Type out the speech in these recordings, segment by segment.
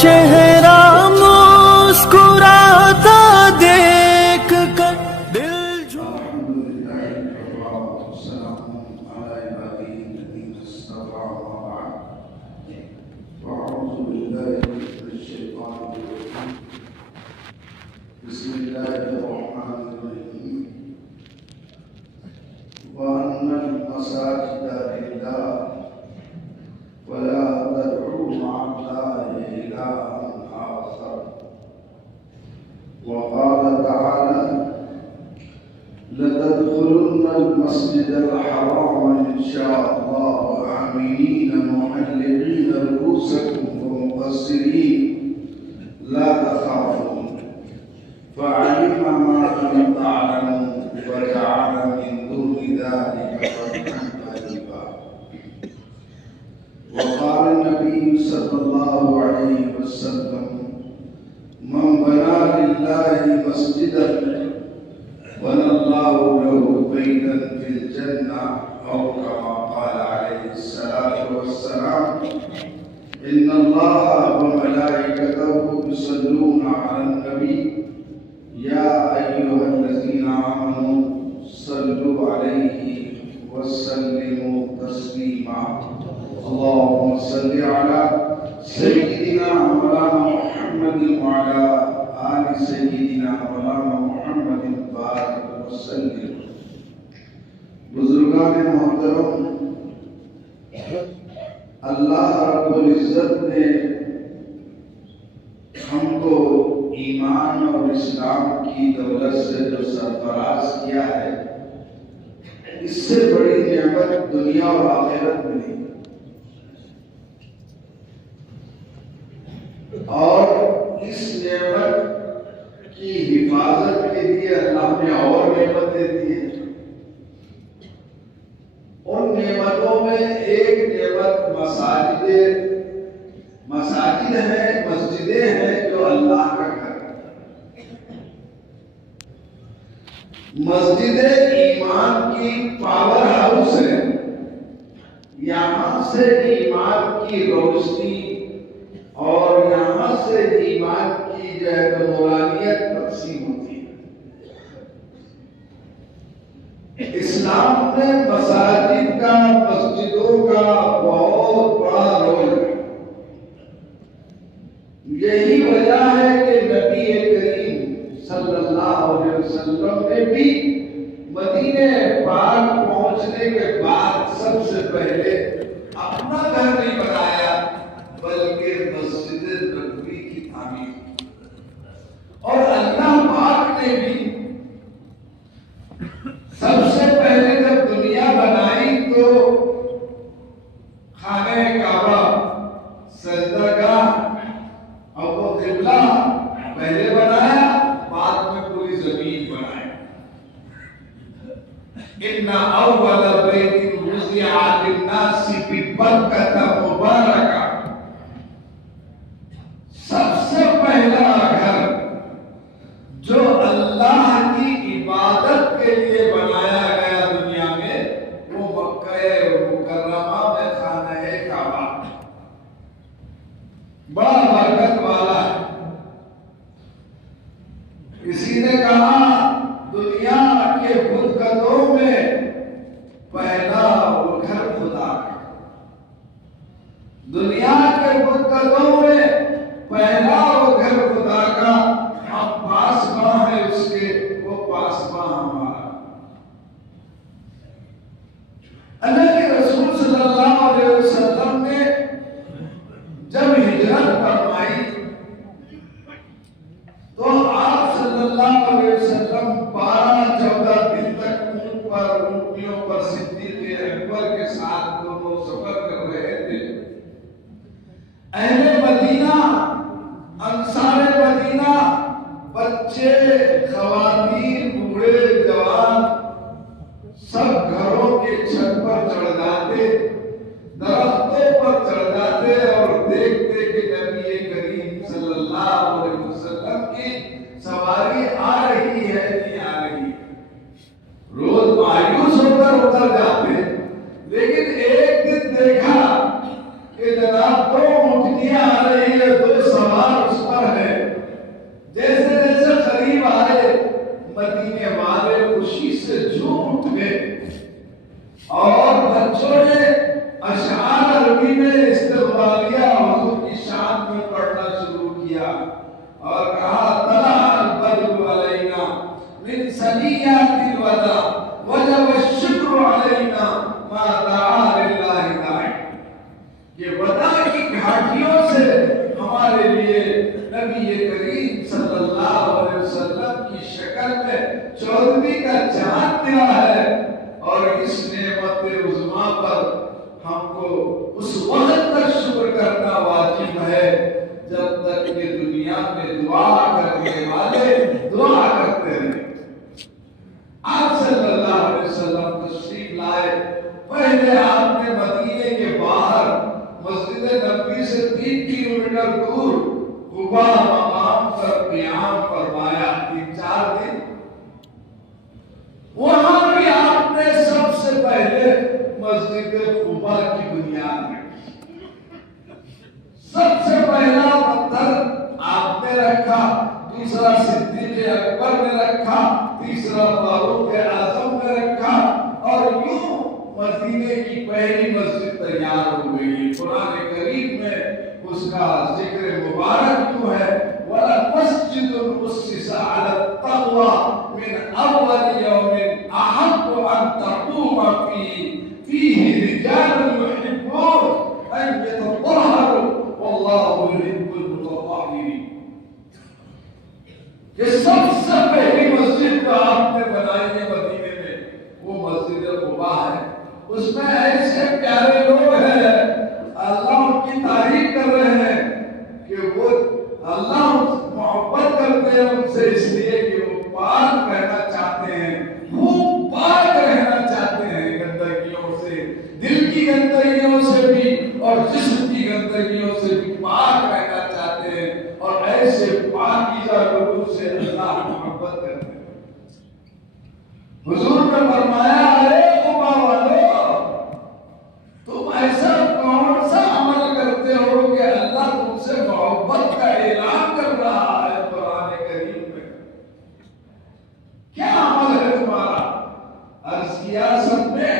چہرہ مسکراتا دیکھ کر دل بسم الله الرحمن الرحيم وأن المساجد لله ولا تدعوا مع الله إلها آخر وقال تعالى لتدخلن المسجد الحرام إن شاء الله آمنين محلقين رؤوسكم ومقصرين لا تخافون فعلم ما لم تعلموا وجعل من دون ذلك فتحا قريبا وقال النبي صلى الله عليه وسلم من بنى لله مسجدا بنى الله له بيتا في الجنة أو كما قال عليه الصلاة والسلام إن الله وملائكته يصلون على النبي يا أيها الذين آمنوا صلوا عليه وسلموا تسليما اللهم صل على سيدنا مولانا محمد وعلى آل سيدنا مولانا محمد بارك وسلم بزرگان محترم، اللہ رب العزت نے ہم کو ایمان اور اسلام کی دولت سے جو سرفراز کیا ہے، اس سے بڑی نعمت دنیا اور آخرت میں نہیں، اور اس نعمت کی حفاظت کے لیے اللہ نے اور نعمت دے دی ہے۔ ان نعمتوں میں ایک نعمت مساجد ہے، مسجدیں ہیں جو اللہ کا گھر ہے۔ مسجد ایمان کی پاور ہاؤس ہے، یہاں سے ایمان کی روشنی اور یہاں سے ایمان کی جو ہے نورانیت تقسیم ہوتی ہے۔ اسلام میں مساجد کا، مسجدوں کا بہت بڑا رول ہے۔ یہی وجہ ہے کہ نبی کریم صلی اللہ علیہ وسلم نے بھی مدینہ پاک پہنچنے کے بعد سب سے پہلے اپنا گھر نہیں بنایا بلکہ مسجد نبوی کی تعمیر کی، اور اللہ پاک نے بھی سب سے پہلے جب دنیا بنائی تو خانہ کعبہ، سجدہ اور وہ قبلہ پہلے بنایا، بعد میں پوری زمین بنائی۔ ان اول بیت وضع للناس ببکۃ مبارکہ، سب سے پہلا گھر جو اللہ کی عبادت کے لیے بنایا گیا دنیا میں، وہ مکہ مکرمہ میں خانہ کعبہ، بڑا برکت والا ہے۔ کسی نے کہا دنیا کے بتکدوں میں پہلا وہ گھر خدا کا، دنیا کے بتکدوں میں پہلا وہ گھر خدا کا، ہم پاسباں ہیں اس کے، وہ پاسباں ہمارا۔ اللہ کے رسول صلی اللہ علیہ وسلم نے جب ہجرت فرمائی تو آپ صلی اللہ علیہ وسلم 12-14 دن تک اونٹ پر، اونٹیوں پر صدیق اکبر کے ساتھ دونوں سفر کر رہے تھے۔ اہل مدینہ، انصار مدینہ، بچے، خواتین، بوڑھے، جوان، سب گھروں کے چھت پر چڑھ جاتے، درختوں پر چڑھ جاتے اور دیکھتے کہ نبی کریم صلی اللہ علیہ وسلم کی سواری آ رہی ہے نہیں آ رہی ہے۔ روز مایوس ہو کر اتر جاتے، لیکن ایک دن دیکھا کہ جناب 2 اونٹنیاں آ رہی ہے، 2 سوار اور کہا طلع البدر علینا من ثنیات الوداع وجب الشکر علینا ما دعا للہ داعی. یہ وداع کی گھاٹیوں سے ہمارے لیے نبی کریم صلی اللہ علیہ وسلم کی شکل میں چودھویں کا چاند ملا ہے. اور اس نعمت عظمیٰ پر ہم کو اس وقت تک شکر کرنا واجب ہے جب تک کہ دنیا میں دعا کرنے والے دعا کرتے رہیں. آپ صلی اللہ علیہ وسلم تشریف لائے. پہلے آپ نے مدینے کے باہر مسجد نبوی سے 3 کلومیٹر دور قباء مقام پر قیام فرمایا 3-4 دن. وہاں بھی آپ نے سب سے پہلے مسجد قباء کی بنیاد رکھی. سب سے پہلا پتھر آپ نے رکھا, دوسرا صدیق اکبر نے رکھا, تیسرا فاروق اعظم نے رکھا, اور یوں مدینے کی پہلی مسجد تیار ہو گئی. قرآن کریم میں اس کا ذکر مبارک کیوں ہے, وَلَمَسْجِدٌ أُسِّسَ عَلَى التَّقْوَى مِنْ أَوَّلِ يَوْمٍ أَحَقُّ أَن تَقُومَ فِيهِ رِجَالٌ يُحِبُّونَ أَن يَتَطَهَّرُوا وَاللَّهُ يُحِبُّ الْمُتَطَهِّرِينَ. یہ سب سے پہلی مسجد جو آپ نے بنائی ہے مدینے میں وہ مسجد قباء ہے. اس میں ایسے پیارے لوگ ہیں, اللہ ان کی تعریف کر رہے ہیں کہ وہ اللہ محبت کرتے ہیں ان سے اس لیے کہ وہ پاک رہنا چاہتے ہیں, وہ پاک رہنا چاہتے ہیں گندگیوں سے, دل کی گندگیوں سے بھی اور جسم کی گندگیوں سے بھی پاک رہنا چاہتے ہیں. اور ایسے پاکیزہ لوگوں سے اللہ محبت کرتے ہیں. حضور نے فرمایا اے قباء والو, تم ایسا کون سا عمل کرتے ہو کہ اللہ تم سے محبت کا اعلان کر رہا ہے قرآن کریم میں؟ کیا عمل ہے تمہارا؟ عرض کیا سب نے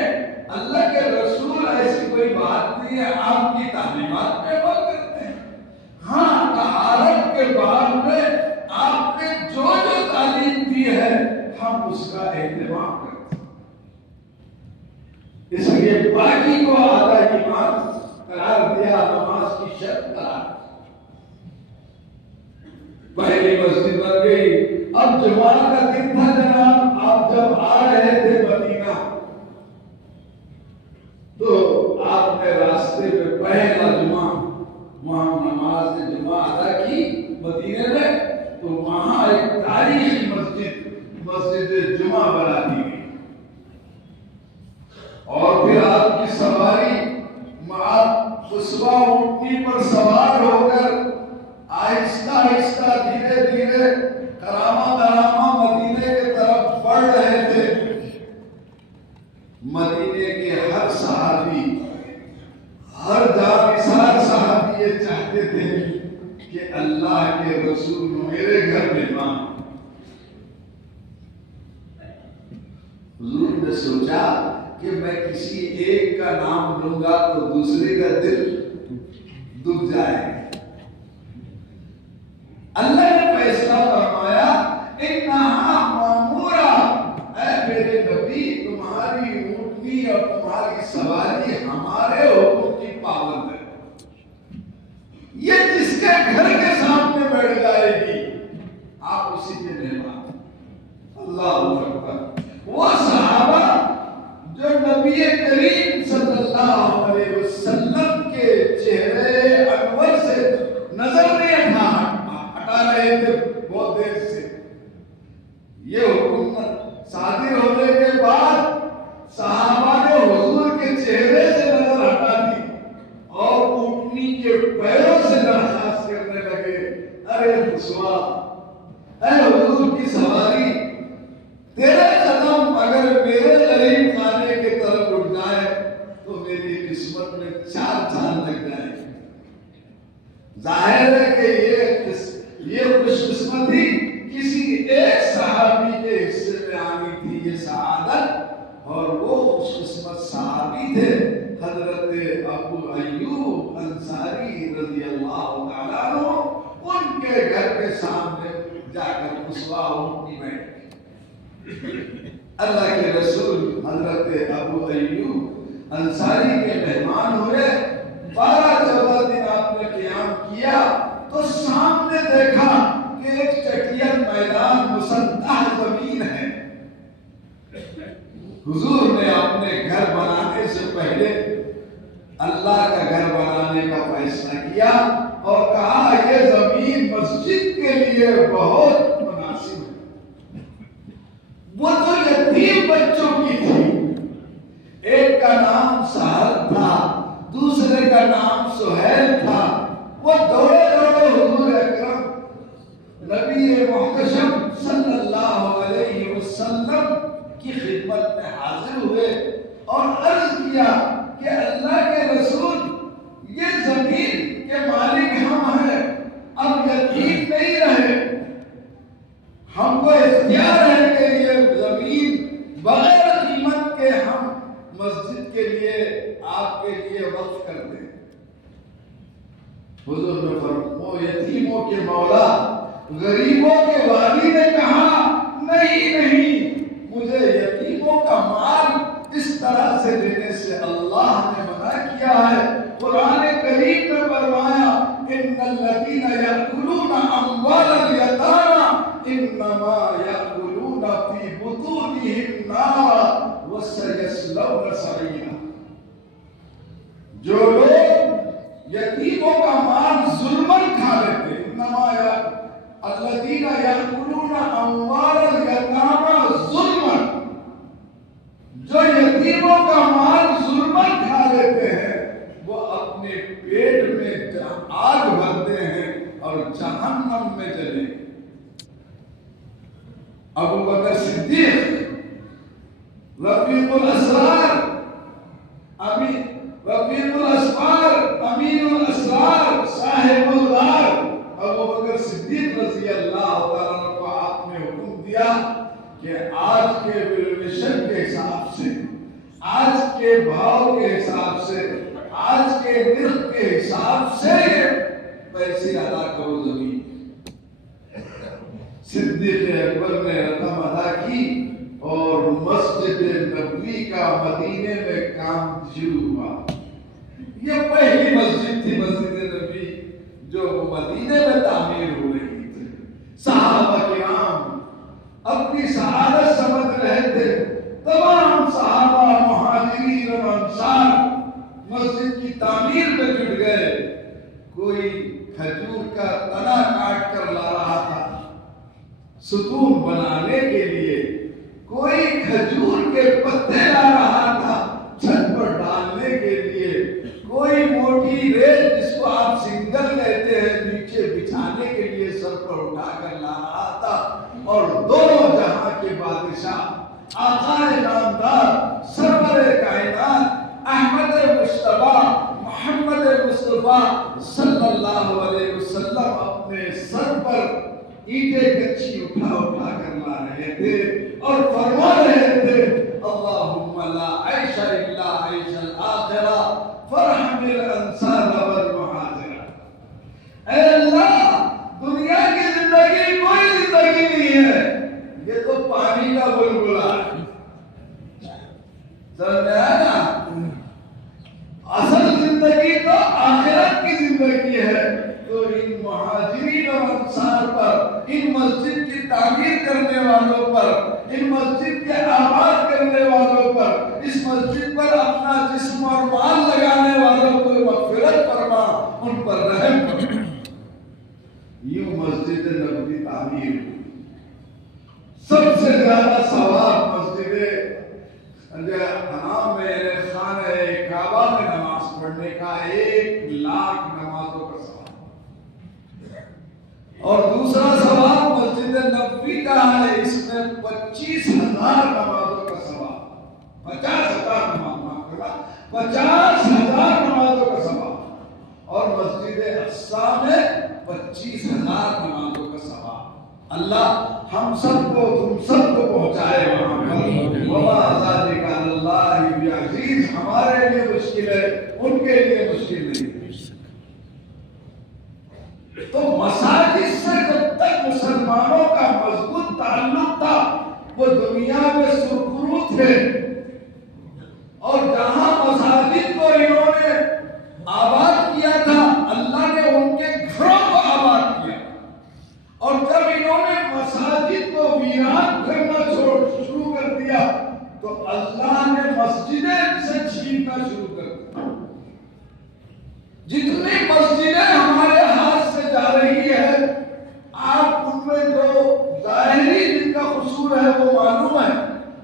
اللہ کے رسول ایسی کوئی بات نہیں ہے, آپ کی تعلیمات پہ عمل کرتے ہیں. ہاں, طہارت کے بارے میں آپ نے جو جو تعلیم دی ہے ہم اس کا اہتمام کرتے ہیں. اس لیے باقی کو آدھا ایمان قرار دیا, نماز کی شرط قرار دیا. پہلی مسجد بن گئی. اب جمعہ کا دن تھا جناب, آپ جب آ رہے تھے مدینہ تو آپ نے راستے میں پہلا جمعہ وہاں نماز جمعہ ادا کی مدینے میں, تو وہاں ایک تاریخی مسجد جمعہ بنا دی گئی. اور پھر آپ کی سواری آپ خصبہ اونٹنی پر سوار ہو کر آہستہ آہستہ دھیرے دھیرے کرامہ مدینے کی طرف بڑھ رہے تھے. مدینے کے ہر صحابی, ہر جانبدار صحابی یہ چاہتے تھے کہ اللہ کے رسول میرے گھر مہمان. حضور نے سوچا کہ میں کسی ایک کا نام لوں گا تو دوسرے کا دل دکھ جائے. اللہ نے فیصلہ فرمایا انہا مامورا, اے میرے نبی تمہاری اونٹنی اور تمہاری سواری ہمارے حکم کی پابند ہے. یہ جس کے گھر کے سامنے بیٹھ جائے گی آپ اسی کے مہمان. اللہ اکبر. وہ صحابہ جو نبی کریم صلی اللہ علیہ وسلم کے چہرے انور سے نظر نہیں ہٹا رہے تھے بہت دیر سے. یہ حکومت صادر ہونے کے بعد صحابہ نے حضور کے چہرے سے نظر ہٹا دی اور اونٹنی کے پیروں سے درخواست کرنے لگے, ارے رسوا, اے حضور کی سواری, تیرے قدم اگر میرے قریب خانے کی طرف اٹھ جائے تو میری قسمت میں 4 چاند لگ جائے. ظاہر ہے کہ یہ خوش قسمتی کسی ایک صحابی کے حصے میں آنی تھی یہ سعادت, اور وہ خوش قسمت صحابی تھے حضرت ابو ایوب انصاری رضی اللہ تعالیٰ عنہ. ان ان کے گھر کے سامنے جا کر مسوا اونٹنی بیٹھ گئی۔ اللہ کے رسول حضرت ابو ایوب انصاری کے مہمان ہوئے، 12-14 دن آپ نے قیام کیا تو سامنے دیکھا کہ ایک چٹیل میدان مسطح زمین ہے۔ حضور نے اپنے گھر بنانے سے پہلے اللہ کا گھر بنانے کا فیصلہ کیا اور کہا یہ زمین مسجد کے لیے بہت مناسب ہے۔ وہ تو یتیم بچوں کی تھی، ایک کا نام سہل تھا، دوسرے کا نام سہیل تھا۔ وہ دوڑے دوڑے حضور اکرم نبی محتشم صلی اللہ علیہ وسلم کی خدمت میں حاضر ہوئے اور عرض کیا کہ اللہ کے رسول، یہ زمین کے مالک ہم ہیں، اب یتیم نہیں رہے، ہم کو اختیار ہے کہ یہ زمین بغیر قیمت کے ہم مسجد کے لیے آپ کے لیے وقف کر دیں۔ حضور نے فرمایا یتیموں کے مولا، غریبوں کے والی نے کہا نہیں، مجھے یتیموں کا مال اس طرح سے دینے سے اللہ نے منع کیا ہے۔ قرآن کریم میں فرمایا ان الذین یأکلون اموال الیتامی انما یأکلون فی بطونہم نارا وسیصلون سعیرا۔ جو لوگ یتیموں کا مال ظلمن کھا لیتے، انما الذین یأکلون اموال الیتامی ظلمن، جو یتیموں کا مال ظلمن کھا لیتے ہیں وہ اپنے پیٹ میں آگ بھرتے ہیں اور جہنم میں جلیں گے۔ ابو بکر صدیق رفیق الاسرار، امین الاسرار، صاحب الغار، ابو بکر صدیق رضی اللہ تعالیٰ عنہ کو آپ نے حکم دیا کہ آج کے ویلیویشن کے حساب سے، آج کے بھاؤ کے حساب سے، آج کے نرخ کے حساب سے پیسے ادا کرو زمین۔ صدیق اکبر نے رقم ادا کی اور مسجد نبوی کا مدینے میں کام شروع ہوا۔ یہ پہلی مسجد تھی مسجد نبوی جو مدینے میں تعمیر ہو رہی تھی۔ صحابہ کرام اپنی سعادت سمجھ رہے تھے، تمام صحابہ مہاجرین اور انصار مسجد کی تعمیر میں جٹ گئے۔ کوئی کھجور کا تنا کاٹ کر لا رہا تھا ستون بنانے کے لیے، کوئی کھجور کے پتے لا رہا تھا چھت پر ڈالنے کے لیے، کوئی موٹی ریل جس کو آپ سنگل کہتے ہیں نیچے بچھانے کے لیے سر پر اٹھا کر لا رہا تھا۔ اور دونوں جہاں کے بادشاہ، آقا نامدار، سرور کائنات، احمد مصطفیٰ محمد مصطفیٰ صلی اللہ علیہ وسلم اپنے سر پر اینٹیں کچی اٹھا کر لا رہے تھے اور فرما رہے تھے اللہم لا عیش الا عیش الآخرہ فرحم الانصار والمہاجرہ۔ اے اللہ، دنیا کی زندگی کوئی زندگی نہیں ہے، یہ تو پانی کا بلبلا ہے۔ سمجھ آیا نا؟ اصل زندگی تو آخرت کی زندگی ہے۔ تو ان مہاجرین اور انصار پر، ان مسجد کی تعمیر کرنے والوں پر، ان مسجد کے آباد کرنے والوں پر، اس مسجد پر اپنا جسم اور مال لگانے والوں کو مغفرت فرما، ان پر رحم فرما۔ یوں مسجد نبوی تعمیر ہوئی۔ سب سے زیادہ ثواب مسجد حرام میں خانہ کعبہ میں نماز پڑھنے کا 1,00,000 نمازوں کا ثواب، اور دوسرا ثواب مسجد نبوی کا ہے، اس میں 25,000 نمازوں کا ثواب، 50,000 نمازوں کا ثواب، اور مسجد اقصی میں 25,000 نمازوں کا ثواب۔ اللہ ہم سب کو، تم سب کو پہنچائے وہاں پر۔ وما ذالک علی اللہ بعزیز، ہمارے لیے مشکل ہے، ان کے لیے مشکل نہیں۔ تو مساجد مساجد سے جب تک مسلمانوں کا مضبوط تعلق تھا وہ دنیا میں سرخرو تھے، اور جہاں مساجد کو انہوں نے آباد کیا تھا اللہ نے ان کے گھروں کو آباد کیا، اور جب انہوں نے مساجد کو ویران کرنا شروع کر دیا تو اللہ نے مسجدیں سے چھیننا شروع کر دیا۔ جتنی مسجدیں ہمارے ہاتھ سے جا رہی ہے آپ ان میں جو ظاہری جن کا قصور ہے وہ معلوم ہے،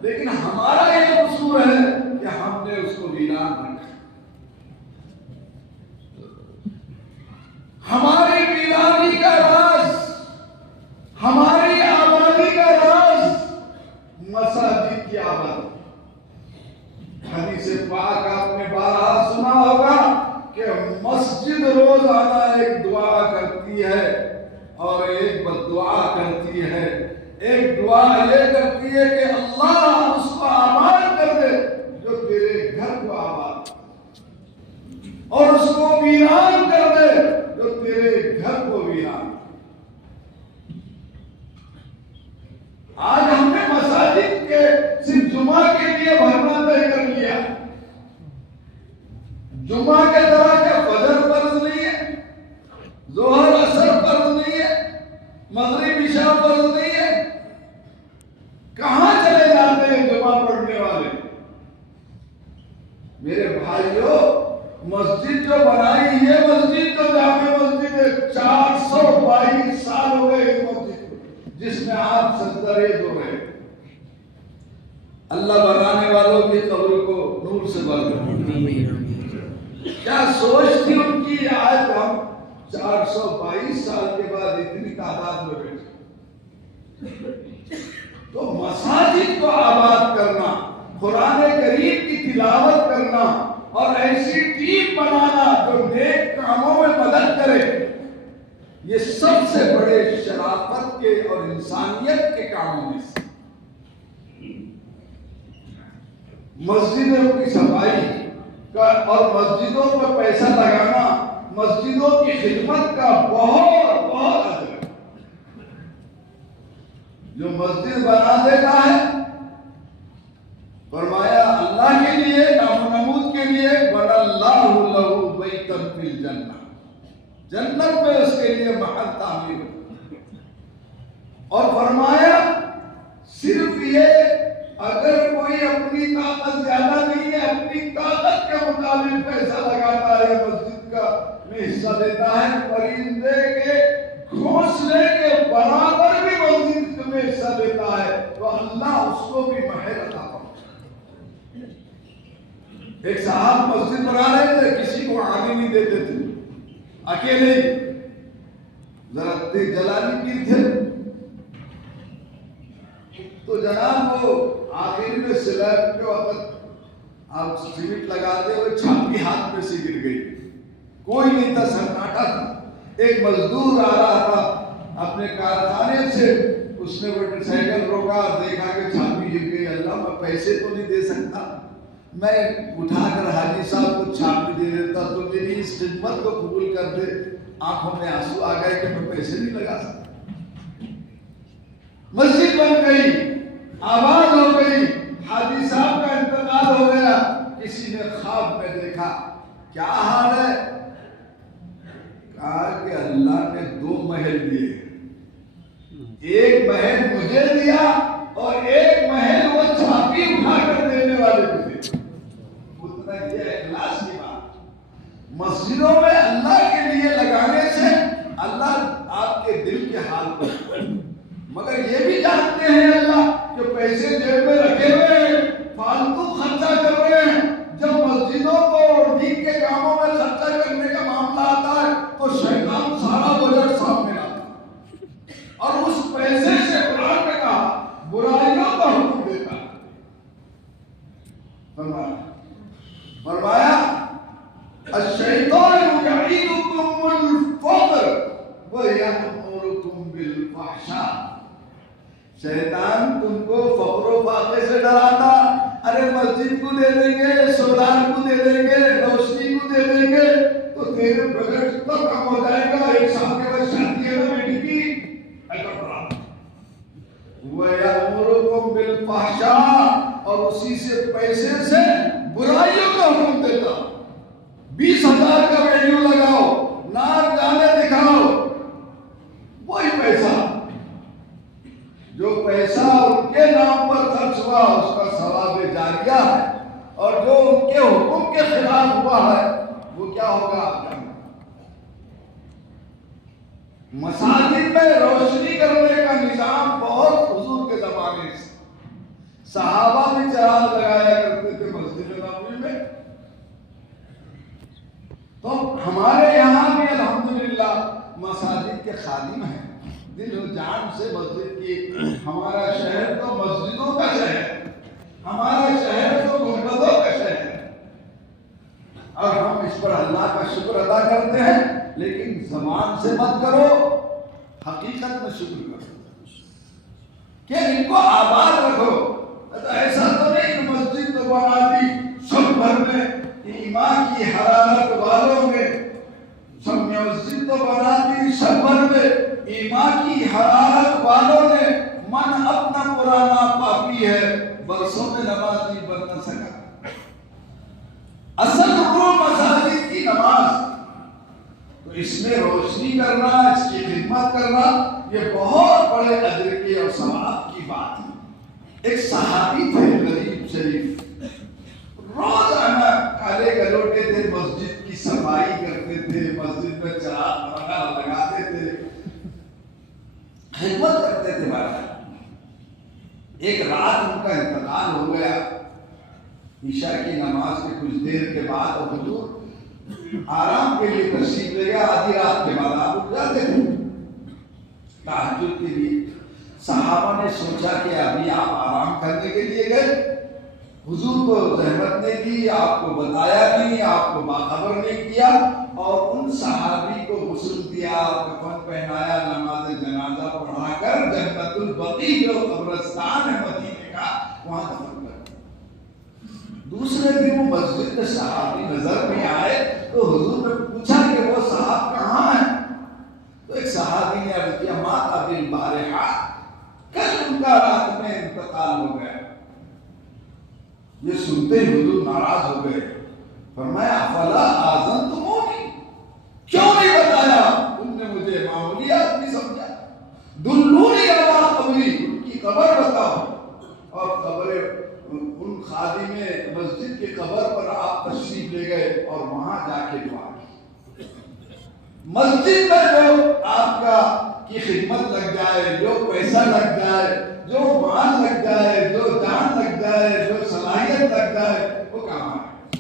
لیکن ہمارا یہ قصور ہے کہ ہم نے اس کو ویران رکھا۔ ہماری ویرانی کا راز، ہماری آبادی کا راز مساجد کی آبادی۔ حدیث پاک آپ نے بارہا سنا ہوگا کہ مسجد روزانہ ایک دعا کرتی ہے اور ایک بددعا کرتی ہے۔ ایک دعا یہ کرتی ہے کہ اللہ اس کو آباد کر دے جو تیرے گھر کو آباد، اور اس کو ویران کر دے جو تیرے گھر کو ویران۔ آج ہم نے مساجد کے صرف جمعہ کے لیے بھرنا طے کر لیا۔ جمعہ کے طرح کیا فجر فرض نہیں ہے، ظہر عصر فرض نہیں ہے، مغرب عشاء فرض نہیں ہے؟ کہاں چلے جاتے ہیں جمعہ پڑھنے والے؟ میرے بھائیوں، مسجد جو بنائی ہے، مسجد جو جامع مسجد ہے، 422 سال ہو گئے اس مسجد کو، جس میں آپ سجدہ ریز ہو رہے ہیں۔ اللہ بنانے والوں کی قبر کو نور سے بھر دے۔ کیا سوچ تھی ان کی؟ آج ہم 422 سال کے بعد اتنی تعداد میں بیٹھے۔ تو مساجد کو آباد کرنا، قرآن کریم کی تلاوت کرنا اور ایسی ٹیم بنانا جو نیک کاموں میں مدد کرے، یہ سب سے بڑے شرافت کے اور انسانیت کے کاموں میں سے۔ مسجدوں کی صفائی کا اور مسجدوں پر پیسہ لگانا، مسجدوں کی خدمت کا بہت بہت اجر ہے۔ جو مسجد بنا دیتا ہے، فرمایا اللہ کے لیے، نام و نمود کے لیے، بَنَى اللَّهُ لَهُ بَيْتًا فِي الْجَنَّةِ، جنت میں اس کے لیے محل تعمیر ہو۔ اور فرمایا صرف یہ اگر کوئی اپنی طاقت زیادہ نہیں ہے، اپنی طاقت کے مطابق پیسہ لگاتا ہے، مسجد کا میں حصہ دیتا ہے، پرندے کے گھونسلے کے برابر بھی مسجد میں حصہ دیتا ہے، تو اللہ اس کو بھی محل عطا فرمائے۔ ایک صاحب مسجد بنا رہے تھے، کسی کو آنے نہیں دیتے تھے، اکیلے ہی، ذرا جلالی پیر تھے، تو جناب وہ آخر میں سلیب کے وقت آپ سیمنٹ لگاتے ہوئے چھاپی ہاتھ میں سے گر گئی، کوئی نہیں تھا، سناٹا تھا۔ ایک مزدور آ رہا تھا اپنے کارخانے سے، اس نے موٹر سائیکل روکا، دیکھا کہ چھاپی گر گئی، اللہ میں پیسے تو نہیں دے سکتا، میں اٹھا کر حاجی صاحب کو چھاپی دے دیتا تو میری اس خدمت کو قبول کر دے۔ آنکھوں میں آنسو آ گئے کہ میں پیسے نہیں لگا سکتا۔ مسجد بن گئی، آباد ہو گئی، حاجی صاحب کا انتقال ہو گیا، کسی نے خواب میں دیکھا، کیا حال ہے؟ کہا کہ اللہ نے 2 محل دیے، ایک محل مجھے دیا اور ایک محل وہ چھاپی اٹھا کر دینے والے کو دیا۔ اتنا یہ اخلاص کی بات۔ مسجدوں میں اللہ کے لیے لگانے سے اللہ آپ کے دل کے حال کو، مگر یہ بھی جانتے ہیں اللہ کہ پیسے جیب میں رکھے ہوئے ہیں، فالتو خرچہ کر رہے ہیں۔ جب مسجدوں کو اور دین کے کاموں میں خرچہ کرنے کا معاملہ آتا ہے تو شیطان سارا بجٹ سامنے لاتا ہے اور اس پیسے سے قرآن نے کہا برائیوں کا حکم دیتا ہے۔ فرمایا الشیطان یعیدکم الفقر ویأمرکم بالفحشاء، شیطان تم کو فقر و فاقے سے ڈراتا، ارے مسجد کو دے دیں گے، سولار کو دے دیں گے، روشنی کو دے دیں گے تو تیرے بجٹ تو کم ہو جائے گا، ایک سال کے بعد شادی ہے نا بیٹی کی، اسی سے پیسے سے برائیوں کا حکم دیتا. 20,000 کا ویڈیو لگاؤ, ناچ گانے دکھاؤ, وہی پیسہ جو پیسہ ان کے نام پر خرچ ہوا اس کا ثواب جاریہ ہے, اور جو ان کے حکم کے خلاف ہوا ہے وہ کیا ہوگا؟ مساجد میں روشنی کرنے کا نظام بہت حضور کے زمانے سے, صحابہ بھی چراغ لگایا کرتے تھے مسجد نبوی میں. تو ہمارے یہاں بھی الحمدللہ مساجد کے خادم ہیں, دل و جان سے مسجد کی. ہمارا شہر تو مسجدوں کا شہر ہے, ہمارا شہر تو گنبدوں کا شہر ہے, اور ہم اس پر اللہ کا شکر ادا کرتے ہیں. لیکن زبان سے مت کرو, حقیقت میں شکر کرو کہ ان کو آباد رکھو. ایسا تو نہیں کہ مسجد تو بنا دی سب بھر میں, ایمان کی حرارت والوں میں, سب مسجد تو بنا دی سب بھر میں, ایمان کی حرارت والوں نے من اپنا پرانا پاپی ہے, برسوں میں نماز نہیں پڑھ نہ سکا. اصل رکن مساجد کی نماز, تو اس میں روشنی کرنا, اس کی خدمت کرنا, یہ بہت بڑے اجر کی اور ثواب کی بات ہے. ایک صحابی تھے غریب شریف, روزانہ کالے گلوٹے تھے, مسجد کی صفائی کرتے تھے, مسجد میں چراغ وغیرہ لگاتے تھے, خدمت کرتے تھے. ایک رات ان کا انتقال ہو گیا. عشاء کی نماز کے کچھ دیر کے بعد حضور آرام کے لیے تشریف لے گیا. آدھی رات کے بعد آپ اٹھ جاتے تھے تہجد کے لیے. صحابہ نے سوچا کہ ابھی آپ آرام کرنے کے لیے گئے, حضور کو زحمت نہیں دی, آپ کو بتایا نہیں, آپ کو باخبر نہیں کیا, اور ان صحابی کو غسل دیا, کفن پہنایا, نماز جنازہ پڑھا کر جنت البقیع جو قبرستان ہے مدینے کا وہاں دفن کر. دوسرے دن وہ مسجد میں صحابی نظر میں آئے تو حضور نے پوچھا کہ وہ صاحب کہاں ہیں؟ تو ایک صحابی نے عرض کیا مات بالبارحہ, کل ان کا رات میں انتقال ہو گیا. یہ سنتے ہی حضور ناراض ہو گئے, فرمایا افلا آذنتمونی, کیوں نہیں بتایا؟ تم نے مجھے معمولی آدمی سمجھا. دلونی علی قبری, ان کی قبر بتاؤ. اور قبر ان خادم مسجد کی قبر پر آپ تشریف لے گئے اور وہاں جا کے دعا کی. مسجد میں جو آپ کا کی خدمت لگ جائے, جو پیسہ لگ جائے, جو مال لگ جائے, جو جان لگ جائے, جو صلاحیت لگ جائے, وہ کام آئے.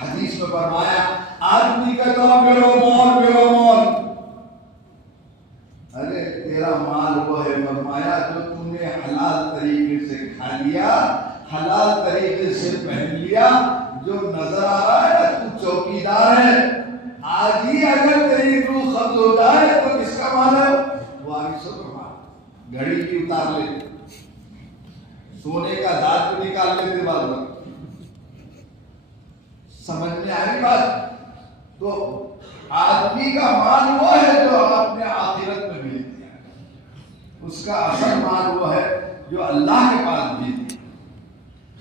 حدیث میں فرمایا آدمی کا تو میرا مال میرا مال, ارے تیرا مال وہ ہے, فرمایا جو تم نے حلال طریقے سے کھا لیا, حلال طریقے سے پہن لیا, جو نظر آ رہا ہے نا تو چوکیدار ہے. آج ہی اگر تیری روح قبض ہو جائے تو کس کا مال ہے؟ وارثوں کا مال. گھڑی بھی اتار لیتے, سونے کا دانت بھی نکال لیتے بعد میں. سمجھ میں آئی بات؟ تو آدمی کا مال وہ ہے جو آپ نے آخرت میں بھی دیا, اس کا اصل مال وہ ہے جو اللہ کے پاس بھی دیا.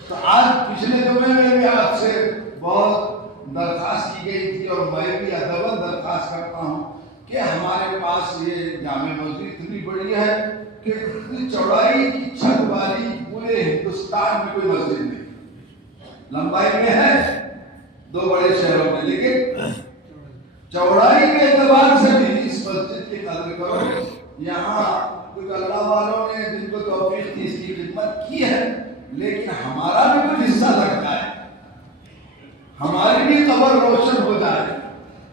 تو آج پچھلے جمعے میں بھی آپ سے بہت درخواست کی گئی تھی, اور میں بھی ادباً درخواست کرتا ہوں کہ ہمارے پاس یہ جامع مسجد اتنی بڑی ہے کہ اتنی چوڑائی کی چھت والی پورے ہندوستان میں کوئی مسجد نہیں. لمبائی میں ہے 2 بڑے شہروں میں, لیکن چوڑائی کے اعتبار سے بھی اس مسجد کی قدر کرو. یہاں کچھ اللہ والوں نے جن کو توفیق تھی اس کی خدمت کی ہے, لیکن ہمارا بھی کچھ حصہ لگتا ہے, ہماری بھی قبر روشن ہو جائے,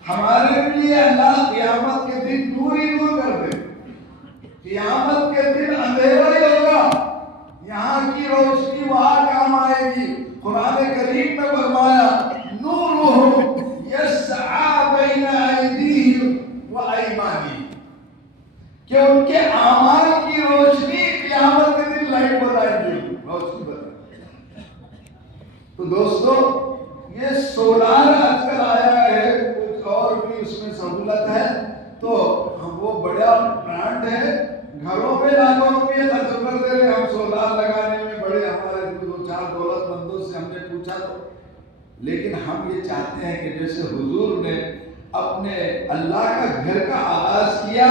ہمارے لیے اللہ قیامت کے دن نور ہی نور کر دے. قیامت کے دن اندھیرا ہی ہوگا, یہاں کی روشنی وہاں کام آئے گی. قرآن کریم میں فرمایا نورہم یسعی بین ایدیہم و ایمانہم, کہ ان کے اعمال کی روشنی قیامت کے دن لائٹ بتائے گی, روشنی بتائے. تو دوستو یہ سولار آج کل آیا ہے, کچھ اور بھی اس میں سہولت ہے, تو وہ بڑا برانڈ ہے, گھروں میں لاکھوں روپے خرچ کر دے رہے ہم سولار لگانے میں, بڑے ہمارے 2-4 چار دولت مندوں سے ہم نے پوچھا تو، لیکن ہم یہ چاہتے ہیں کہ جیسے حضور نے اپنے اللہ کا گھر کا آغاز کیا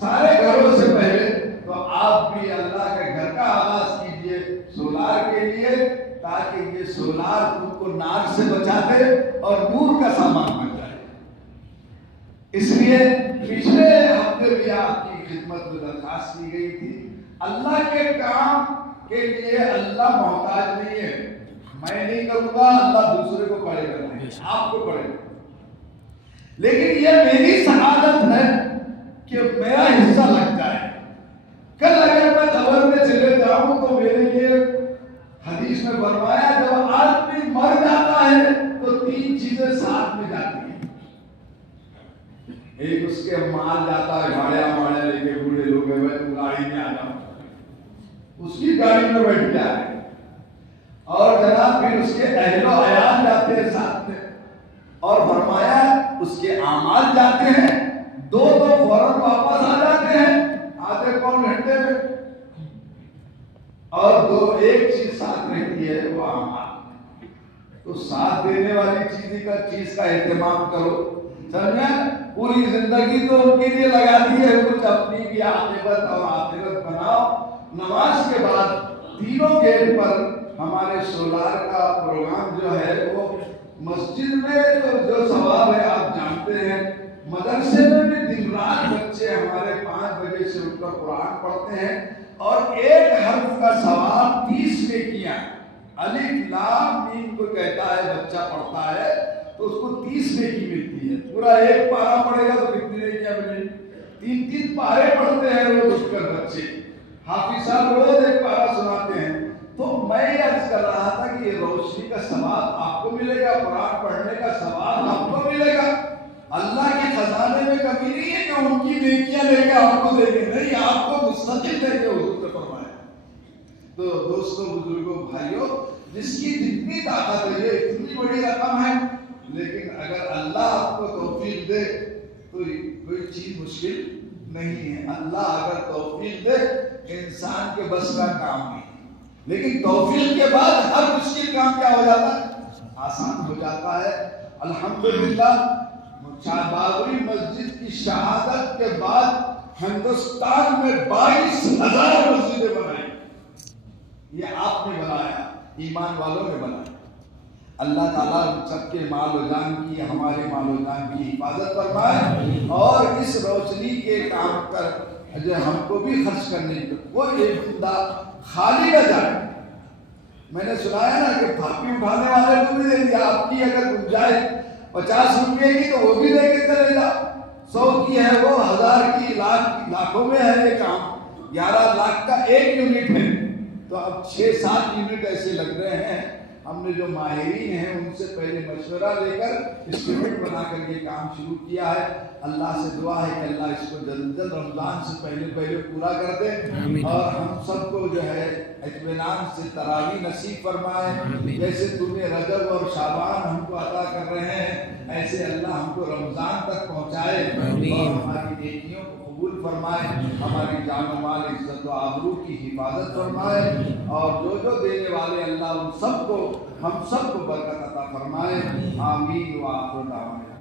سارے گھروں سے پہلے، تو آپ بھی اللہ کے گھر کا آغاز کیجئے سولار کے لیے، تاکہ یہ سولار تم کو نار سے بچا دے اور نور کا سامان بن جائے۔ اس لیے پچھلے ہفتے بھی آپ کی خدمت میں درخواست کی گئی تھی، اللہ کے کام کے لیے اللہ محتاج نہیں ہے، میں نہیں کروں گا، اللہ دوسرے کو کرے گا، آپ کو کرے گا، لیکن یہ میری سعادت ہے کہ میرا حصہ لگ جائے۔ کل اگر میں خبر میں چلے جاؤں تو میرے لیے حدیث میں فرمایا جب آدمی مر جاتا ہے تو تین چیزیں ساتھ میں جاتی ہیں، ایک اس کے مال جاتا ہے، گاڑیاں لے کے بوڑھے لوگ ہیں، میں گاڑی میں آ جاؤں، اس کی گاڑی میں بیٹھ جائے، اور جناب پھر اس کے اہل و عیال جاتے ہیں ساتھ میں، اور فرمایا اس کے اعمال جاتے ہیں، دو فوراً واپس آ جاتے ہیں آدھے پون گھنٹے میں، اور دو ایک چیز ساتھ رہتی ہے وہ اعمال۔ تو ساتھ دینے والی چیز کا اہتمام کرو، سمجھا؟ پوری زندگی تو ان کے لیے لگا دی ہے، کچھ اپنی بھی عاقبت اور آخرت بناؤ۔ نماز کے بعد تینوں گیٹ پر ہمارے سولار کا پروگرام جو ہے وہ مسجد میں جو ثواب ہے آپ جانتے ہیں، مدرسے میں بھی دن رات بچے ہمارے 5 بجے سے اٹھ کر قرآن پڑھتے ہیں، اور ایک حرف کا ثواب 30 نیکیاں، الف لام میم کو کہتا ہے بچہ پڑھتا ہے تو اس کو 30 نیکی ملتی ہے۔ پورا ایک پارہ پڑھے گا تو کتنی نیکیاں ملیں گی؟ 3 پارے پڑھتے ہیں روز اٹھ کر بچے، حافظ صاحب روز ایک پارہ سناتے ہیں۔ تو میں عرض کر رہا تھا کہ یہ روشنی کا ثواب آپ کو ملے گا، قرآن پڑھنے کا ثواب آپ کو ملے گا، اللہ کے خزانے میں کمی نہیں ہے کہ ان کی نیکیاں لے کے آپ کو دیں گے، نہیں، آپ کو مستقل دیں گے، حضور نے فرمایا۔ تو دوستوں، بزرگوں، بھائیوں، جس کی جتنی طاقت ہے، یہ اتنی بڑی رقم ہے، لیکن اگر اللہ آپ کو توفیق دے تو کوئی چیز مشکل نہیں ہے۔ اللہ اگر توفیق دے انسان کے بس کا کام نہیں، لیکن توفیق کے بعد ہر مشکل کام کیا ہو جاتا ہے؟ آسان ہو جاتا ہے۔ الحمدللہ بابری مسجد کی شہادت کے بعد ہندوستان میں 22,000 مسجدیں بنائی، یہ آپ نے بنایا، ایمان والوں نے بنایا۔ اللہ تعالیٰ سب کے مال و جان کی، ہمارے مال و جان کی حفاظت فرمائے، اور اس روشنی کے کام پر جو ہم کو بھی خرچ کرنے کی کوئی ایک بندہ خالی نہ جائے۔ میں نے سنایا نا کہ پھاپی اٹھانے والے کو بھی دے دیا، آپ کی اگر گنجائش 50 روپے کی تو وہ بھی لے کے چلے جا، 100 کی ہے وہ، 1000 کی، لاکھوں میں ہے یہ کام، 11 لاکھ کا ایک یونٹ ہے، تو اب 6-7 یونٹ ایسے لگ رہے ہیں۔ ہم نے جو ماہرین ہیں ان سے پہلے مشورہ لے کر اسٹیمیٹ بنا کر یہ کام شروع کیا ہے۔ اللہ سے دعا ہے کہ اللہ اس کو جلد جلد رمضان سے پہلے پورا کر دے، اور ہم سب کو جو ہے اطمینان سے تراویح نصیب فرمائے۔ جیسے تو نے رجب اور شعبان ہم کو عطا کر رہے ہیں، ایسے اللہ ہم کو رمضان تک پہنچائے اور ہماری نیکیوں کو قبول فرمائے، ہماری جان و مال، عزت و آبرو کی حفاظت فرمائے، اور جو دینے والے اللہ ان سب کو، ہم سب کو برکت عطا فرمائے۔ آمین و آخر دعوانا۔